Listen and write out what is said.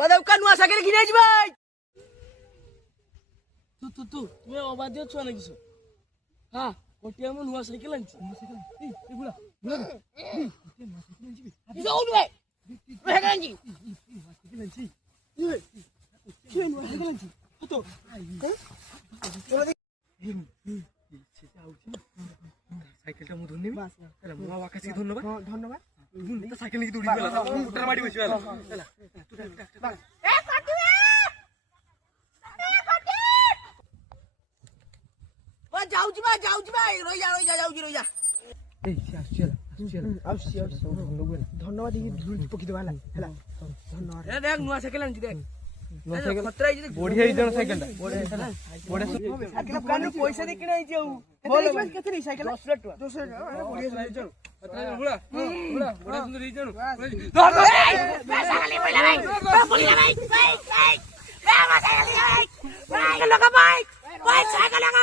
বদাও কা নুয়া সাইকেল কিনে আইছি ভাই। তুমি অবাধ্য ছুয়া নাকি কিছু? হ্যাঁ কোটি আমি নুয়া সাইকেল আনছি। এই বুড়া বুড়া কিছু উঠবে সাইকেল আনছি কি নুয়া সাইকেল আনছি কত সাইকেলটা মু ধরে নিবি তাহলে মু বাবা কাছে ধন্যবাদ। ধন্যবাদ। তো সাইকেল নিয়ে দৌড়ি গেল উঠার মাটি বসে গেল। এ কাটি ও যাউছি ভাই রই যা যাউছি রই যা। এই আসছি ধন্যবাদ পকিতে ভালো হেলা ধন্যবাদ। এ দেখ নুয়া সাইকেল আনছি দেখ। খতরাই যদি বড়িয়া এই জন সাইকেলটা বড়িয়া সাইকেল কানো পয়সা দিয়ে কিনে আইছি কেতে নি সাইকেল 10 টাকা 10 টাকা বড়িয়া যাই যাও বুড়া বড় সুন্দর এই জন সাইকেল বইলা ভাই বইলা ভাই ভাই ভাই আমার সাইকেল ভাই সাইকেল লাগা ভাই সাইকেল লাগা